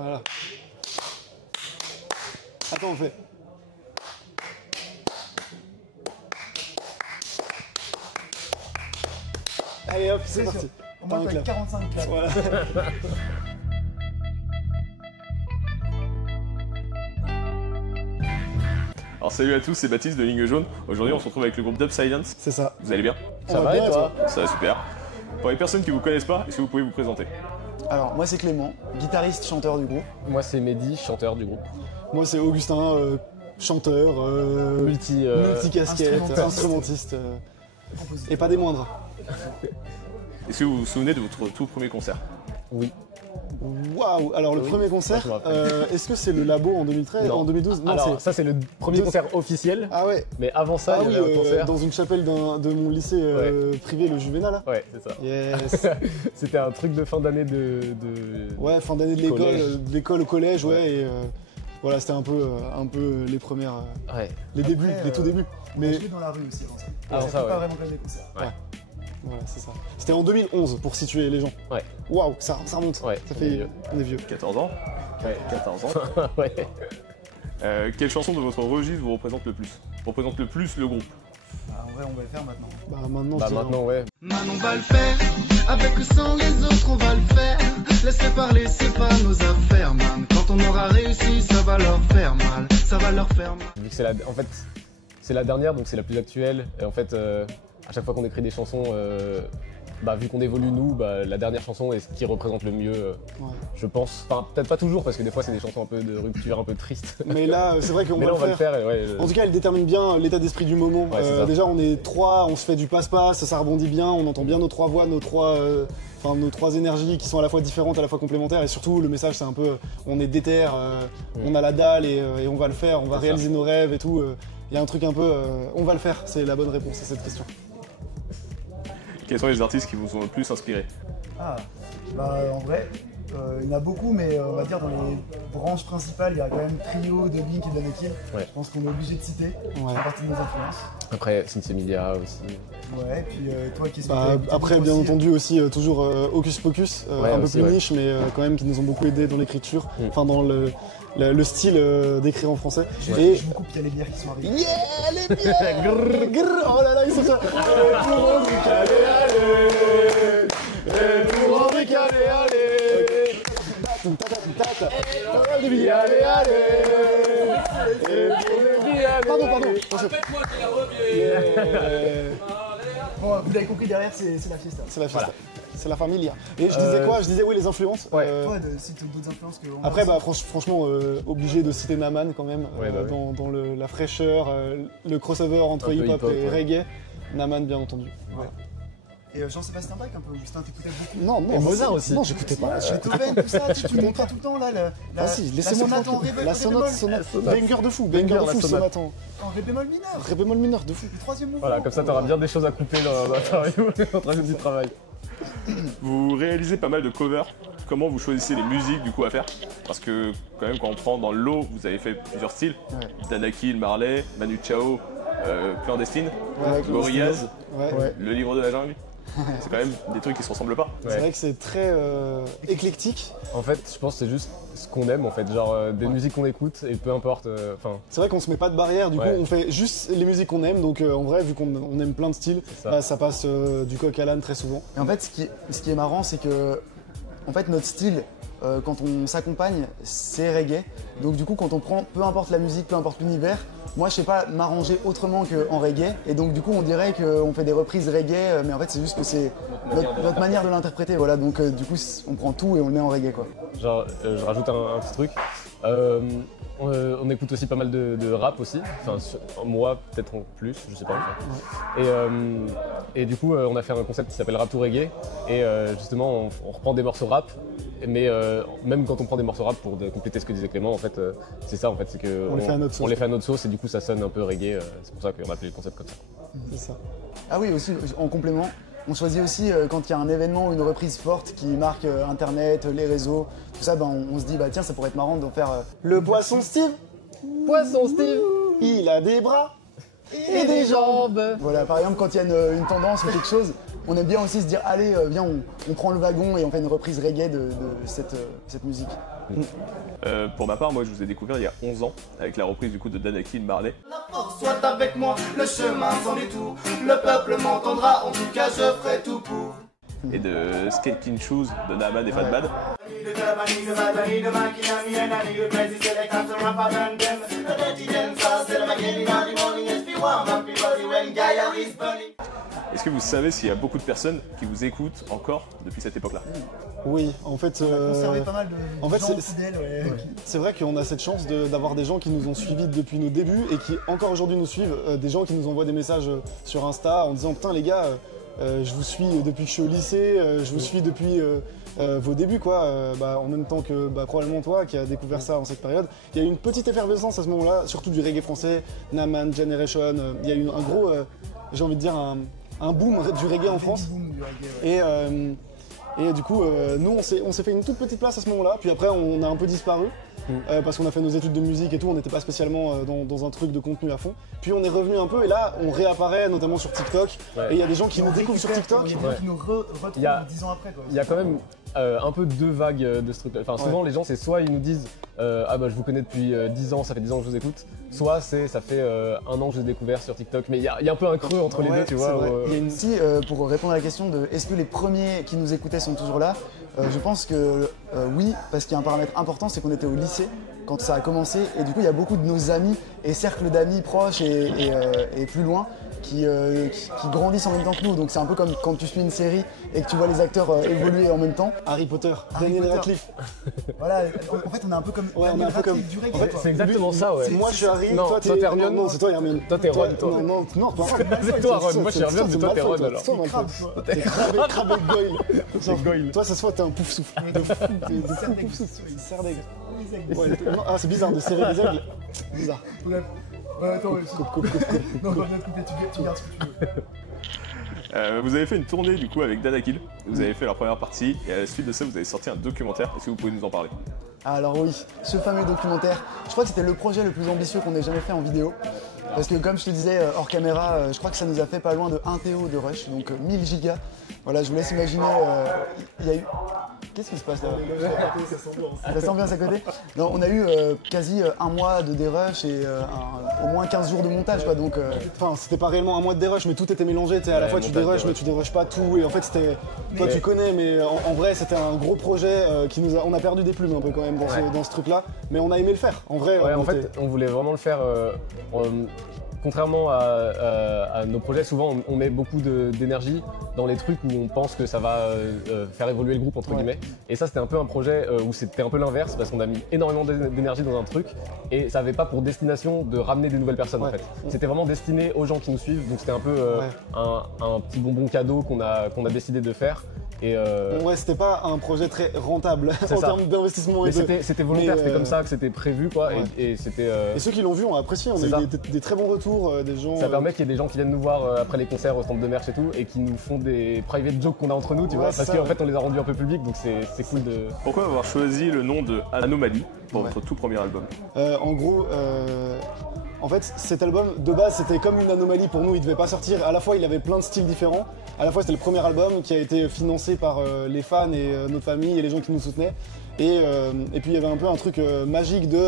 Voilà. Attends, on fait. Allez hop, c'est parti. Au moins, t'as 45 claps. Voilà. Alors salut à tous, c'est Baptiste de Ligne Jaune. Aujourd'hui on se retrouve avec le groupe Dub Silence. C'est ça. Vous allez bien? Ça va et toi? Ça va super. Pour les personnes qui vous connaissent pas, est-ce que vous pouvez vous présenter? Alors, moi, c'est Clément, guitariste, chanteur du groupe. Moi c'est Mehdi, chanteur du groupe. Moi c'est Augustin, chanteur, multi-casquette, instrumentiste. Et pas des moindres. Est-ce que vous vous souvenez de votre tout premier concert? Oui. Waouh! Alors le premier concert, je me rappelle. est-ce que c'est le Labo en 2013? Non. En 2012? Non, Alors ça c'est le premier concert officiel, Ah ouais. mais avant ça Ah il oui, y avait un concert. dans une chapelle de mon lycée privé, le Juvénal là. Ouais, c'est ça. Yes. C'était un truc de fin d'année de... Ouais, fin d'année de l'école au collège, ouais. Et voilà, c'était un peu les premières, les débuts, les tout débuts. Mais Mais je vais dans la rue aussi avant ça. Avant ça, fait pas ouais. vraiment comme des concerts. voilà, c'est ça. C'était en 2011 pour situer les gens. Ouais. Waouh, ça remonte. Ouais, Ça on est fait, vieux. on est vieux. 14 ans. Ouais. 14 ans. Ouais. Quelle chanson de votre registre vous représente le plus? Représente le plus le groupe? Bah, en vrai, on va le faire maintenant. Bah maintenant, Bah je dirais- maintenant ouais. Maintenant on va le faire, avec ou sans les autres on va le faire. Laisse-les parler, c'est pas nos affaires, man. Quand on aura réussi, ça va leur faire mal, ça va leur faire mal. Vu que c'est en fait c'est la dernière donc c'est la plus actuelle. Et en fait à chaque fois qu'on écrit des chansons, vu qu'on évolue nous, la dernière chanson est ce qui représente le mieux, je pense. Enfin peut-être pas toujours parce que des fois c'est des chansons un peu de rupture, un peu tristes. Mais là, c'est vrai qu'on Mais va là on va le le faire. faire. Et ouais, En tout cas, elle détermine bien l'état d'esprit du moment. Ouais, c'est ça. Déjà, on est trois, on se fait du passe-passe, ça rebondit bien, on entend bien nos trois voix, nos trois énergies qui sont à la fois différentes, à la fois complémentaires. Et surtout, le message, c'est un peu, on est déter, on a la dalle et on va le faire, on va réaliser nos rêves et tout. Il y a un truc un peu, on va le faire, c'est la bonne réponse à cette question. Quels sont les artistes qui vous ont le plus inspiré? Ah, bah en vrai, il y en a beaucoup, mais on va dire dans les branches principales, il y a quand même Trio, The Blink et Danakil. Ouais. Je pense qu'on est obligé de citer. Ça fait partie de nos influences. Après Cynthia Media aussi. Ouais, puis toi, qu'est-ce que Bah, t'as écouté après, bien aussi entendu, aussi toujours Hocus Pocus, Ouais, un peu aussi, plus ouais. niche, mais quand même qui nous ont beaucoup aidé dans l'écriture, enfin dans le style d'écrire en français. Et Je vous coupe, il y a les bières qui sont arrivées. yeah, les bières grrr, oh là là, ils sont ça. Et pour Henri Calais, allez. Et pour Henri Calais, allez. Tata. Et des billets, allez, allez. Et pour des billets, allez. Pardon. Yeah. Bon, vous avez compris, derrière, c'est la fiesta. C'est la fiesta. C'est la familia. Et je disais quoi? Je disais oui, les influences. Ouais. Toi, cite d'autres influences que. on Après, va bah, franchement, obligé de citer Naman quand même, Ouais, bah oui. dans la fraîcheur, le crossover entre Un peu hip-hop hip-hop, et ouais. reggae. Naman, bien entendu. Voilà. Et Jean-Sébastien Bach, un peu. Justin, t'écoutais beaucoup. Non, Et Mozart ça, aussi. Non, j'écoutais pas. Beethoven, tout ça, tu me montrais tout le temps là. Vas-y, laissez-moi sonate en tranquille. ré, La ré sonate, bémol. banger de fou, banger de la fou, sonate. sonate en En ré bémol mineur. ré bémol mineur, de fou. Le troisième mouvement. Voilà, comme ça t'auras bien des choses à couper dans l'interview, en train du travail. Vous réalisez pas mal de covers. Comment vous choisissez les musiques du coup à faire? Parce que quand même quand on prend dans le lot, vous avez fait plusieurs styles. Danakil, Marley, Manu Chao, Clandestine, Ouais, Gorillaz, Ouais. Le Livre de la Jungle. C'est quand même des trucs qui se ressemblent pas. C'est vrai que c'est très éclectique. En fait, je pense que c'est juste ce qu'on aime en fait, genre des musiques qu'on écoute et peu importe, C'est vrai qu'on se met pas de barrière, du coup on fait juste les musiques qu'on aime, donc en vrai vu qu'on aime plein de styles, ça passe du coq à l'âne très souvent. Et en fait, ce qui est marrant, c'est que en fait, notre style, quand on s'accompagne, c'est reggae. Donc du coup, quand on prend, peu importe la musique, peu importe l'univers, moi je sais pas m'arranger autrement qu'en reggae. Et donc du coup, on dirait qu'on fait des reprises reggae, mais en fait c'est juste que c'est notre manière de l'interpréter. Voilà, donc du coup, on prend tout et on le met en reggae quoi. genre je rajoute un petit truc. On écoute aussi pas mal de rap aussi, enfin moi peut-être en plus, je sais pas en fait. Et du coup on a fait un concept qui s'appelle Rap to Reggae et justement on reprend des morceaux rap, mais même quand on prend des morceaux rap pour compléter ce que disait Clément en fait, c'est ça en fait, c'est que On les fait à notre sauce. on les fait à notre sauce et du coup ça sonne un peu reggae, c'est pour ça qu'on a appelé le concept comme ça. C'est ça. Ah oui, aussi en complément. On choisit aussi quand il y a un événement ou une reprise forte qui marque Internet, les réseaux, tout ça, on se dit bah tiens ça pourrait être marrant d'en faire. Le poisson Steve, Poisson Steve. il a des bras. et des jambes. Voilà, par exemple, quand il y a une tendance ou quelque chose, on aime bien aussi se dire allez, viens, on prend le wagon et on fait une reprise reggae de cette musique. Pour ma part, moi je vous ai découvert il y a 11 ans avec la reprise du coup de Danakil Marley. La force soit avec moi, le chemin sans détour. Le peuple m'entendra, en tout cas je ferai tout pour. Et de Skating Shoes de Naaman et Fat Bad. Est-ce que vous savez s'il y a beaucoup de personnes qui vous écoutent encore depuis cette époque-là? Oui, en fait, Conserver pas mal de en fait, gens c'est- fidèles. Ouais. c'est vrai qu'on a cette chance d'avoir des gens qui nous ont suivis depuis nos débuts et qui encore aujourd'hui nous suivent, des gens qui nous envoient des messages sur Insta en disant putain les gars, je vous suis depuis que je suis au lycée, je vous suis depuis vos débuts quoi, en même temps que probablement toi qui as découvert ça en cette période. Il y a eu une petite effervescence à ce moment-là, surtout du reggae français, Naaman, Generation, il y a eu un gros, j'ai envie de dire un boom du reggae en France. Boom du reggae, ouais. Et du coup, nous, on s'est fait une toute petite place à ce moment-là. Puis après, on a un peu disparu parce qu'on a fait nos études de musique et tout. On n'était pas spécialement dans un truc de contenu à fond. Puis on est revenu un peu et là, on réapparaît notamment sur TikTok. Ouais. Et il y a des gens qui nous découvrent sur TikTok. Il y a des gens qui nous retrouvent Il y a- 10 ans après. Quoi. Il y a quand même un peu deux vagues de ce truc. Enfin, souvent les gens, c'est soit ils nous disent ah bah je vous connais depuis 10 ans, ça fait 10 ans que je vous écoute, soit ça fait 1 an que je vous ai découvert sur TikTok. Mais il y a un peu un creux entre les Ouais, deux, tu c'est vois. vrai. où, Il y a une- Si, pour répondre à la question de est-ce que les premiers qui nous écoutaient sont toujours là, je pense que oui, parce qu'il y a un paramètre important, c'est qu'on était au lycée quand ça a commencé, et du coup il y a beaucoup de nos amis et cercles d'amis proches et plus loin qui grandissent en même temps que nous. Donc c'est un peu comme quand tu suis une série et que tu vois les acteurs évoluer en même temps. Harry Potter, Harry Daniel Potter. Radcliffe. Voilà, en fait on est un peu comme Ouais, on est Daniel un peu comme- Radcliffe du reggae. en fait, quoi. C'est exactement ça, ouais. Moi, je suis Harry, Non, toi, toi, t'es Hermione. Non, c'est toi, Hermione. Toi, t'es Ron, toi. Non, toi, Ron. C'est toi, Ron. Moi, je suis Hermione, mais toi, t'es Ron, alors. Toi, Malfoy. Crabe, T'es Crabbe et Goyle. Genre, Goyle. Toi, ça se voit, t'es un pouf souffle. De fou, t'es de fou pouf souffle. Serre d'aigle. Ouais, non, ah, c'est bizarre de serrer des aigles. Bizarre. Bref. Attends, non, on va bien te couper, tu gardes ce que tu veux. Vous avez fait une tournée du coup avec Danakil. Vous avez fait la première partie et à la suite de ça, vous avez sorti un documentaire. Est-ce que vous pouvez nous en parler? Alors oui, ce fameux documentaire, je crois que c'était le projet le plus ambitieux qu'on ait jamais fait en vidéo. Parce que comme je te disais hors caméra, je crois que ça nous a fait pas loin de 1 TO de rush, donc 1000 gigas. Voilà, je vous laisse imaginer, il y a eu... Qu'est-ce qui se passe là? Ça s'ambiance à côté. Non, on a eu quasi 1 mois de dérush et au moins 15 jours de montage quoi, donc... Enfin, c'était pas réellement un mois de dérush, mais tout était mélangé. Tu sais, à la Ouais, fois tu montage, dérushes, mais tu dérushes pas tout. Et en fait, c'était. Toi, tu connais, mais en vrai, c'était un gros projet qui nous a. On a perdu des plumes un peu quand même dans ce truc-là. Mais on a aimé le faire. En vrai, Ouais, on en était- fait, on voulait vraiment le faire. Contrairement à nos projets, souvent on met beaucoup d'énergie dans les trucs où on pense que ça va faire évoluer le groupe entre guillemets. Et ça, c'était un peu un projet où c'était un peu l'inverse parce qu'on a mis énormément d'énergie dans un truc et ça avait pas pour destination de ramener des nouvelles personnes en Ouais. fait. C'était vraiment destiné aux gens qui nous suivent. Donc c'était un peu Ouais. un petit bonbon cadeau qu'on a décidé de faire. Et Ouais, c'était pas un projet très rentable C'est en ça. termes d'investissement. mais Et, de- c'était volontaire, mais, c'était comme ça que c'était prévu quoi. ouais. Et c'était. et ceux qui l'ont vu ont apprécié. On C'est a ça. eu des très bons retours, des gens. Ça permet qu'il y ait des gens qui viennent nous voir après les concerts au stand de merch et tout et qui nous font des private jokes qu'on a entre nous, tu Ouais, vois, c'est parce ça, qu'en ouais. fait on les a rendus un peu publics donc c'est cool de. Pourquoi avoir choisi le nom de Anomalie pour Ouais. votre tout premier album? En gros, en fait, cet album, de base, c'était comme une anomalie pour nous. Il devait pas sortir. À la fois, il avait plein de styles différents. À la fois, c'était le premier album qui a été financé par les fans et notre famille et les gens qui nous soutenaient. Et puis, il y avait un peu un truc magique de...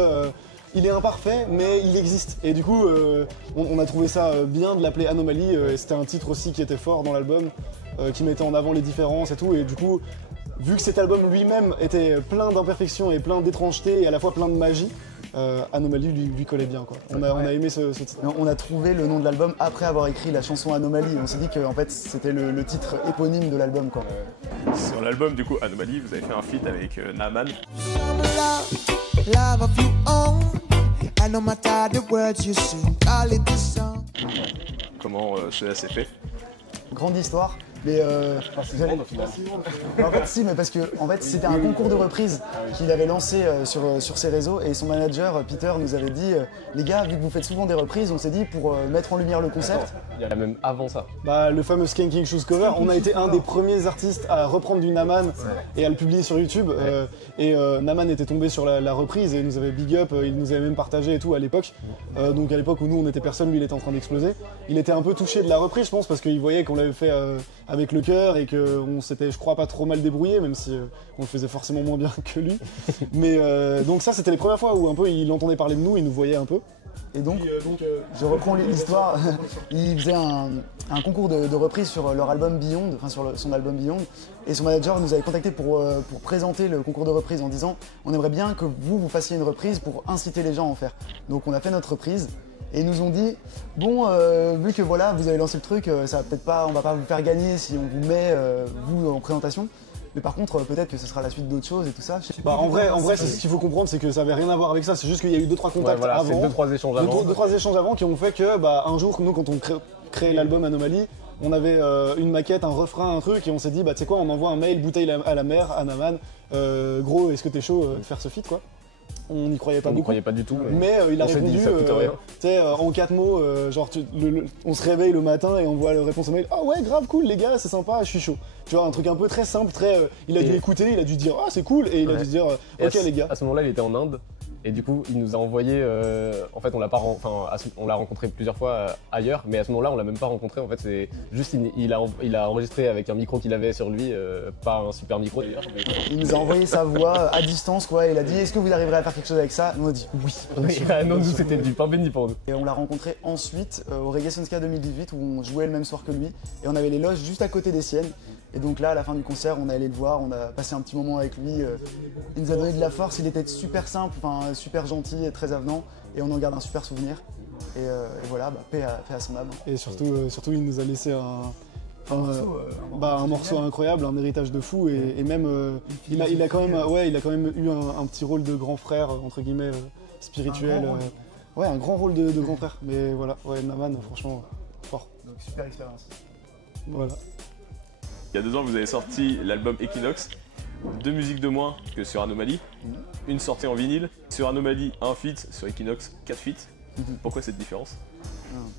il est imparfait, mais il existe. Et du coup, on a trouvé ça bien de l'appeler Anomalie. Et c'était un titre aussi qui était fort dans l'album, qui mettait en avant les différences et tout. Et du coup, vu que cet album lui-même était plein d'imperfections et plein d'étrangetés et à la fois plein de magie, Anomalie lui collait bien quoi. On a aimé ce titre. Non, on a trouvé le nom de l'album après avoir écrit la chanson Anomalie. On s'est dit que en fait, c'était le titre éponyme de l'album quoi. Sur l'album du coup Anomalie, vous avez fait un feat avec Naaman. Love of you own. I no matter the words you sing, call it the song. Comment cela s'est fait? Grande histoire. Mais en fait, si, mais parce que en fait, c'était un concours de reprise qu'il avait lancé sur ses réseaux et son manager, Peter, nous avait dit les gars, vu que vous faites souvent des reprises, on s'est dit pour mettre en lumière le concept. Il y a même avant ça. Bah, le fameux Skanking Shoes cover, on a été un des premiers artistes à reprendre du Naman et à le publier sur YouTube. Naman était tombé sur la reprise et il nous avait big up, il nous avait même partagé et tout à l'époque. Donc à l'époque où nous on était personne, lui il était en train d'exploser. Il était un peu touché de la reprise, je pense, parce qu'il voyait qu'on l'avait fait avec le cœur et qu'on s'était, je crois, pas trop mal débrouillé, même si on le faisait forcément moins bien que lui. Mais donc ça, c'était les premières fois où un peu il entendait parler de nous, il nous voyait un peu. Et donc, je reprends l'histoire, il faisait un concours de reprise sur leur album Beyond, enfin sur son album Beyond, et son manager nous avait contacté pour présenter le concours de reprise en disant on aimerait bien que vous fassiez une reprise pour inciter les gens à en faire. Donc on a fait notre reprise et ils nous ont dit bon vu que voilà vous avez lancé le truc, ça va peut-être pas, on va pas vous faire gagner si on vous met vous en présentation. Mais par contre, peut-être que ce sera la suite d'autres choses et tout ça. Bah, en vrai, c'est ce qu'il faut comprendre, c'est que ça avait rien à voir avec ça. C'est juste qu'il y a eu 2-3 contacts avant. 2-3 échanges avant. 2-3 échanges avant qui ont fait que, un jour, nous, quand on créait l'album Anomalie, on avait une maquette, un refrain, un truc, et on s'est dit, tu sais quoi, on envoie un mail, bouteille à la mer, à Naman. Gros, est-ce que t'es chaud de faire ce feat, quoi? On n'y croyait pas beaucoup. On n'y croyait pas du tout. Mais il a répondu, en 4 mots, genre on se réveille le matin et on voit la réponse au mail. Ah ouais, grave cool les gars, c'est sympa, je suis chaud. Tu vois, un truc un peu très simple, il a dû écouter, il a dû dire ah c'est cool et il a dû dire ok les gars. À ce moment-là, il était en Inde. Et du coup, il nous a envoyé. En fait, on l'a rencontré plusieurs fois ailleurs, mais à ce moment-là, on l'a même pas rencontré. En fait, c'est juste il a enregistré avec un micro qu'il avait sur lui, pas un super micro d'ailleurs. Il nous a envoyé sa voix à distance, quoi. Il a dit est-ce que vous arriverez à faire quelque chose avec ça? Nous on a dit oui. Non, nous c'était du pain béni pour nous. Et on l'a rencontré ensuite au Reggae Sunska 2018 où on jouait le même soir que lui et on avait les loges juste à côté des siennes. Et donc là, à la fin du concert, on est allé le voir, on a passé un petit moment avec lui. Il nous a donné de la force, il était super simple, super gentil et très avenant. Et on en garde un super souvenir. Et voilà, paix à son âme. Et surtout, il nous a laissé un morceau incroyable, un héritage de fou. Et même, il a quand même eu un petit rôle de grand frère, entre guillemets, spirituel. Un grand rôle de grand frère. Mais voilà, Naman, franchement, fort. Donc super expérience. Voilà. Il y a 2 ans, vous avez sorti l'album Equinox, 2 musiques de moins que sur Anomalie, une sortie en vinyle. Sur Anomalie, 1 feat, sur Equinox, 4 feats. Pourquoi cette différence?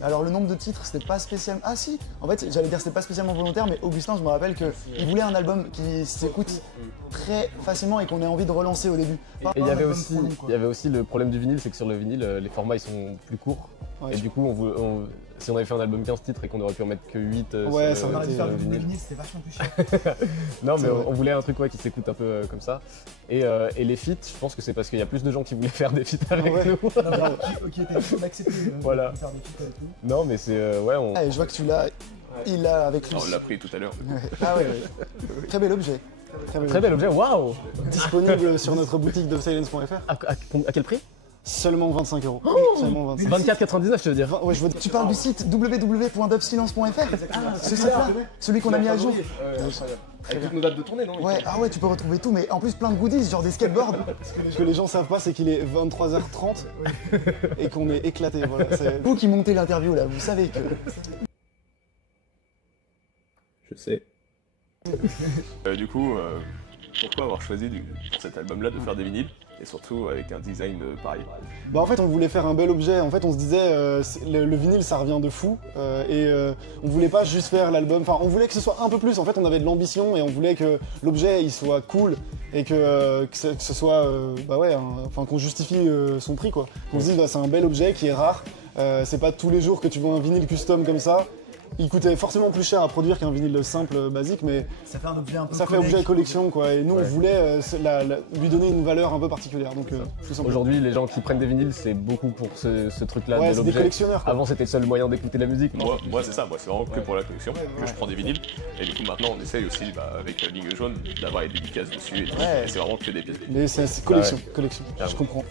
Alors le nombre de titres, c'était pas spécialement... Ah si, en fait, j'allais dire c'était pas spécialement volontaire, mais Augustin, je me rappelle qu'il voulait un album qui s'écoute très facilement et qu'on ait envie de relancer au début. Et il y avait aussi le problème du vinyle, c'est que sur le vinyle, les formats ils sont plus courts. Ouais, et du coup, si on avait fait un album 15 titres et qu'on aurait pu en mettre que 8 ça aurait dû faire le vinyle, c'était vachement plus cher. Non, mais on voulait un truc qui s'écoute un peu comme ça. Et les feats, je pense que c'est parce qu'il y a plus de gens qui voulaient faire des feats avec nous. Qui étaient d'accepter de faire des feats avec nous. Non, mais c'est... Et je vois que tu l'as, il l'a avec lui. On l'a pris tout à l'heure. Ah ouais. Très bel objet. Très bel objet, waouh! Disponible sur notre boutique dubsilence.fr. À quel prix? Seulement 25 €. Seulement 24,99 tu veux dire? Tu parles du site www.dubsilence.fr. Ce site-là, celui qu'on a mis à jour. Avec toutes nos dates de tournée, non? Ouais, tu peux retrouver tout, mais en plus plein de goodies, genre des skateboards. Ce que les gens savent pas, c'est qu'il est 23h30 et qu'on est éclaté. Voilà, vous qui montez l'interview là, vous savez que... Je sais. Du coup, pourquoi avoir choisi pour cet album-là de faire des vinyles et surtout avec un design pareil? En fait, on voulait faire un bel objet. En fait, on se disait le vinyle, ça revient de fou on voulait pas juste faire l'album. Enfin, on voulait que ce soit un peu plus. En fait, on avait de l'ambition et on voulait que l'objet il soit cool et que ce soit qu'on justifie son prix quoi. On se dit c'est un bel objet qui est rare. C'est pas tous les jours que tu vois un vinyle custom comme ça. Il coûtait forcément plus cher à produire qu'un vinyle simple, basique, mais ça fait un objet un peu objet collection quoi. Et nous on voulait lui donner une valeur un peu particulière. Donc aujourd'hui les gens qui prennent des vinyles c'est beaucoup pour ce truc-là de c'est l'objet. des collectionneurs. Avant c'était le seul moyen d'écouter la musique. Moi c'est ça, c'est vraiment que pour la collection que je prends des vinyles. Et du coup maintenant on essaye aussi avec la ligne jaune d'avoir les dédicaces dessus et c'est vraiment que des pièces. Mais c'est collection, je comprends.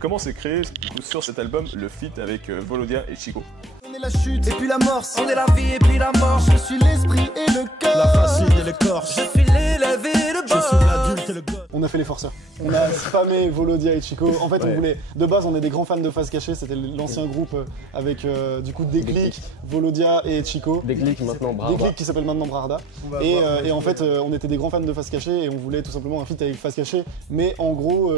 Comment s'est créé du coup, sur cet album le feat avec Volodia et Chico? On est la chute, et puis l'amorce. On est la vie et puis la mort. Je suis l'esprit et le cœur. La racine et l'écorce. Je suis l'élève et le boss. Je suis l'adulte et le gosse. On a fait les forceurs. On a spammé Volodia et Chico. En fait, on voulait. De base, on est des grands fans de Face Cachée. C'était l'ancien groupe avec du coup Déclic, Volodia et Chico. Déclic maintenant, Brarda. Déclic qui s'appelle maintenant Brarda. Et en fait, on était des grands fans de Face Cachée et on voulait tout simplement un feat avec Face Cachée. Mais en gros,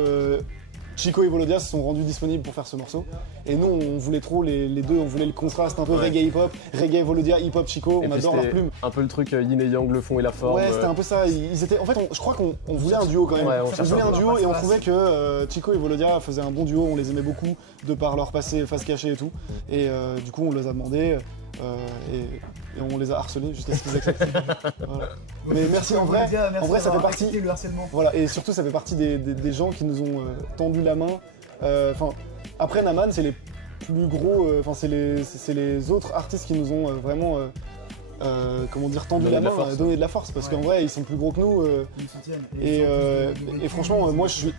Chico et Volodia se sont rendus disponibles pour faire ce morceau. Et nous, on voulait trop les deux, on voulait le contraste un peu reggae hip-hop, reggae Volodia, hip-hop Chico, on adore leurs plumes. Un peu le truc yin et yang, le fond et la forme. Ouais, c'était un peu ça. Ils étaient, en fait, je crois qu'on voulait un duo quand même. Ouais, on voulait un duo et on trouvait que Chico et Volodia faisaient un bon duo, on les aimait beaucoup de par leur passé Face Cachée et tout. Et du coup, on les a demandé. Et on les a harcelés jusqu'à ce qu'ils acceptent. Voilà. Mais merci en vrai ça fait partie. Le harcèlement. Voilà, et surtout ça fait partie des gens qui nous ont tendu la main. Enfin, après Naman, c'est les plus gros, enfin c'est les autres artistes qui nous ont vraiment comment dire, tendu la main, donné de la force, parce qu'en vrai ils sont plus gros que nous. Ils nous soutiennent. Et franchement, moi je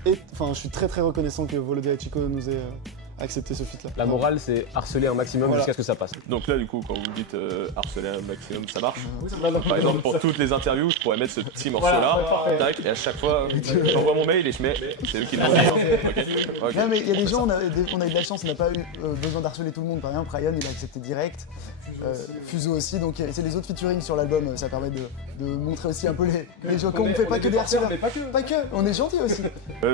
suis très très reconnaissant que Volodia et Chico nous aient accepté ce feat là. La morale, c'est harceler un maximum jusqu'à ce que ça passe. Donc là, du coup, quand vous dites harceler un maximum, ça marche. Par exemple, pour toutes les interviews, je pourrais mettre ce petit morceau-là, tac, et à chaque fois, j'envoie mon mail et je mets, c'est eux qui l'ont dit. Ok. Non mais il y a des gens, on a eu de la chance, on n'a pas eu besoin d'harceler tout le monde. Par exemple, Ryan il a accepté direct, Fuso aussi, donc c'est les autres featuring sur l'album, ça permet de montrer aussi un peu les gens. On ne fait pas que des harceleurs, pas que, on est gentils aussi.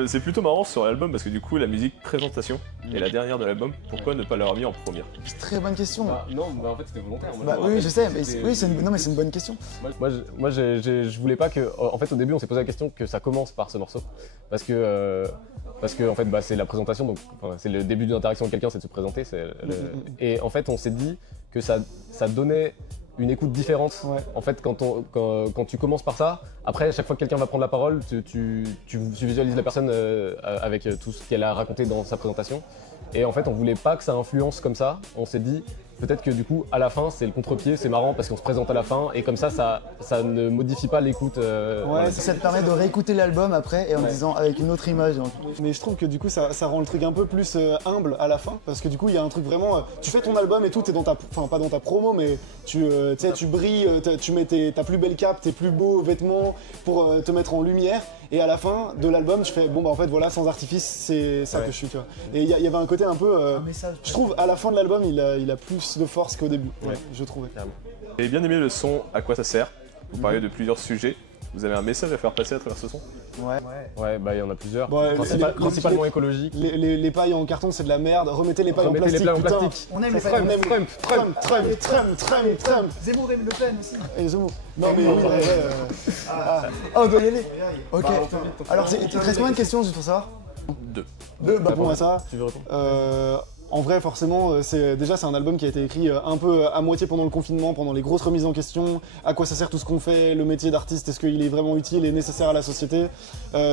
C'est plutôt marrant sur l'album parce que du coup, la musique présentation est la dernière de l'album. Pourquoi ne pas l'avoir mis en première? C'est très bonne question. Non, en fait c'était volontaire. Bah oui, je sais, mais c'est une bonne question. Moi je voulais pas que. En fait, au début, on s'est posé la question que ça commence par ce morceau. Parce que en fait, c'est la présentation, donc c'est le début d'une interaction avec quelqu'un, c'est de se présenter. Et en fait, on s'est dit que ça donnait une écoute différente. Ouais. En fait, quand tu commences par ça, après, chaque fois que quelqu'un va prendre la parole, tu visualises la personne avec tout ce qu'elle a raconté dans sa présentation. Et en fait, on voulait pas que ça influence comme ça. On s'est dit, peut-être que du coup, à la fin, c'est le contre-pied, c'est marrant parce qu'on se présente à la fin. Et comme ça ne modifie pas l'écoute. Ouais, ça te permet de réécouter l'album après et en disant avec une autre image. Mais je trouve que du coup, ça rend le truc un peu plus humble à la fin. Parce que du coup, il y a un truc vraiment. Tu fais ton album et tout, t'es dans ta. Enfin, pas dans ta promo, mais tu brilles, tu mets ta plus belle cape, tes plus beaux vêtements pour te mettre en lumière. Et à la fin de l'album, tu fais bon, bah en fait, voilà, sans artifice, c'est ça que je suis, tu vois. Et il y avait un côté un peu. Je trouve à la fin de l'album, il a plus de force qu'au début, je trouvais. J'ai bien aimé le son, à quoi ça sert. Vous parlez de plusieurs sujets. Vous avez un message à faire passer à travers ce son? Ouais, bah il y en a plusieurs. Principalement écologiques. Les pailles en carton, c'est de la merde. Remettez les pailles en plastique. On aime les pailles en plastique. Trump. Zemmour aime Le Pen aussi. Et Zemmour. Non mais oui, on doit y aller. Ok. Alors, il te reste combien de questions juste pour ça? Deux. Bah pour moi ça. Tu veux répondre? En vrai, forcément, c'est un album qui a été écrit un peu à moitié pendant le confinement, pendant les grosses remises en question. À quoi ça sert tout ce qu'on fait? Le métier d'artiste, est-ce qu'il est vraiment utile et nécessaire à la société?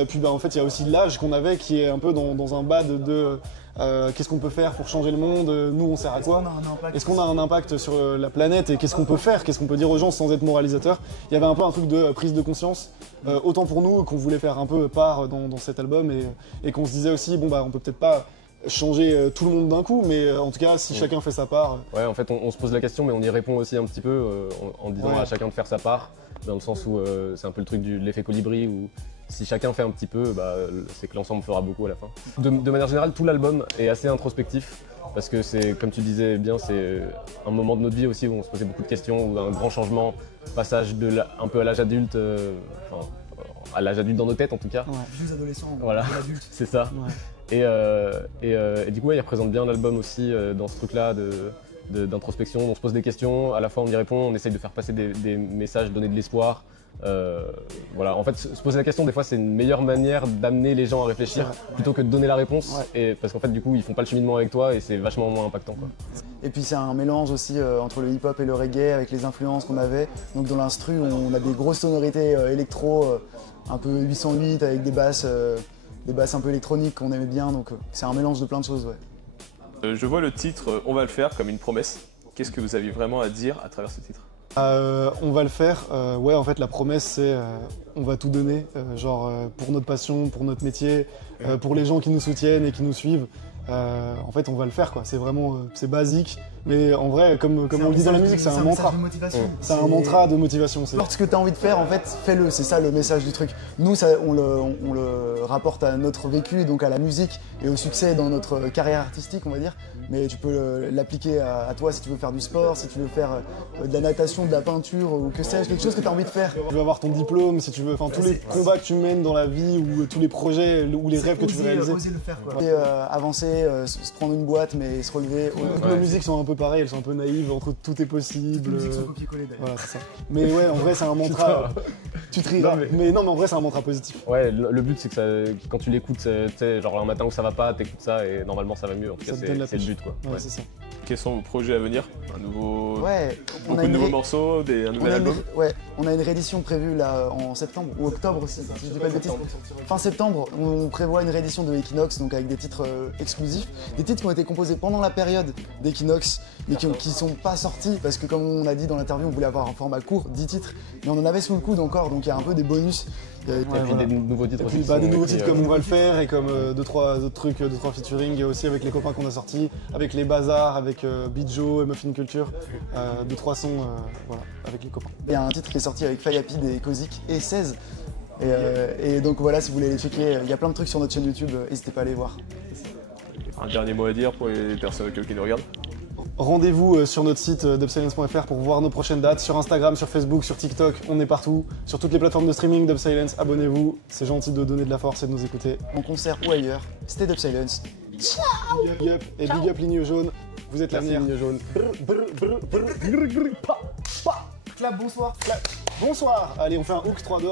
Puis bah en fait, il y a aussi l'âge qu'on avait qui est un peu dans un bad de qu'est-ce qu'on peut faire pour changer le monde? Nous, on sert à quoi? Est-ce qu'on a un impact sur la planète et qu'est-ce qu'on peut faire? Qu'est-ce qu'on peut dire aux gens sans être moralisateur? Il y avait un peu un truc de prise de conscience, autant pour nous qu'on voulait faire un peu part dans cet album et qu'on se disait aussi bon bah on peut peut-être pas changer tout le monde d'un coup, mais en tout cas, si chacun fait sa part. Ouais, en fait, on se pose la question, mais on y répond aussi un petit peu en disant à chacun de faire sa part, dans le sens où c'est un peu le truc de l'effet colibri, où si chacun fait un petit peu, bah, c'est que l'ensemble fera beaucoup à la fin. De manière générale, tout l'album est assez introspectif, parce que c'est, comme tu disais bien, c'est un moment de notre vie aussi où on se posait beaucoup de questions, où un grand changement, passage un peu à l'âge adulte, à l'âge adulte dans nos têtes en tout cas. Ouais, vieux adolescents, voilà, c'est ça. Ouais. Et du coup, il représente bien l'album aussi dans ce truc-là d'introspection. On se pose des questions, à la fois on y répond, on essaye de faire passer des messages, donner de l'espoir. Voilà. En fait, se poser la question, des fois, c'est une meilleure manière d'amener les gens à réfléchir plutôt que de donner la réponse. Ouais. Et parce qu'en fait, du coup, ils font pas le cheminement avec toi et c'est vachement moins impactant, quoi. Et puis, c'est un mélange aussi entre le hip-hop et le reggae avec les influences qu'on avait. Donc, dans l'instru, on a des grosses sonorités électro, un peu 808 avec des basses un peu électroniques qu'on aimait bien. Donc, c'est un mélange de plein de choses, ouais. Je vois le titre On va le faire comme une promesse. Qu'est-ce que vous aviez vraiment à dire à travers ce titre? On va le faire. Ouais, en fait, la promesse, c'est on va tout donner, pour notre passion, pour notre métier, pour les gens qui nous soutiennent et qui nous suivent. En fait, on va le faire, quoi. C'est vraiment, c'est basique, Mais en vrai, comme on le dit dans la musique, c'est un mantra. C'est un mantra de motivation. Lorsque tu as envie de faire, en fait, fais-le. C'est ça le message du truc. Nous, ça, on le rapporte à notre vécu, donc à la musique et au succès dans notre carrière artistique, on va dire. Mais tu peux l'appliquer à toi si tu veux faire du sport, si tu veux faire de la natation, de la peinture ou que sais-je, quelque chose que tu as envie de faire. Tu veux avoir ton diplôme, si tu veux, enfin tous les combats que tu mènes dans la vie ou tous les projets ou les rêves que tu veux réaliser. Oser le faire, quoi. Et, avancer, se prendre une boîte mais se relever. Les musiques sont un peu pareilles, elles sont un peu naïves, entre tout est possible. Les musiques sont copier-coller d'ailleurs. Voilà, c'est ça. Mais ouais, en vrai, c'est un mantra. Tu te riras. Mais non, mais en vrai, c'est un mantra positif. Ouais, le but c'est que quand tu l'écoutes, tu sais, genre un matin où ça va pas, t'écoutes ça et normalement ça va mieux. En tout cas, c'est le but quoi. Ouais, c'est ça. Quels sont vos projets à venir? Un nouveau. Ouais, beaucoup de nouveaux morceaux, un nouvel album? Ouais, on a une réédition prévue là en septembre ou octobre aussi, si je dis pas de bêtises. Fin septembre, on prévoit une réédition de Equinox, donc avec des titres exclusifs. Des titres qui ont été composés pendant la période d'Equinox, mais qui sont pas sortis parce que comme on a dit dans l'interview, on voulait avoir un format court, 10 titres, mais on en avait sous le coude encore, donc il y a un peu des bonus. Et puis des nouveaux titres aussi. Des nouveaux titres comme On va le faire et comme 2-3 autres trucs, 2-3 featuring et aussi avec les copains qu'on a sortis, avec les Bazars, avec Bijo et Muffin Culture, 2-3 sons voilà, avec les copains. Il y a un titre qui est sorti avec Fayapid et Kozik et 16. Et donc voilà, si vous voulez les checker, il y a plein de trucs sur notre chaîne YouTube, n'hésitez pas à les voir. Un dernier mot à dire pour les personnes qui nous regardent? Rendez-vous sur notre site dubsilence.fr pour voir nos prochaines dates, sur Instagram, sur Facebook, sur TikTok, on est partout, sur toutes les plateformes de streaming, Dubsilence, abonnez-vous, c'est gentil de donner de la force et de nous écouter. En concert ou ailleurs, c'était Dubsilence. Ciao. Big up et big up Ligne Jaune, vous êtes l'avenir. Ligne Jaune. Clap, bonsoir. Bonsoir, allez on fait un hook 3, 2, 1.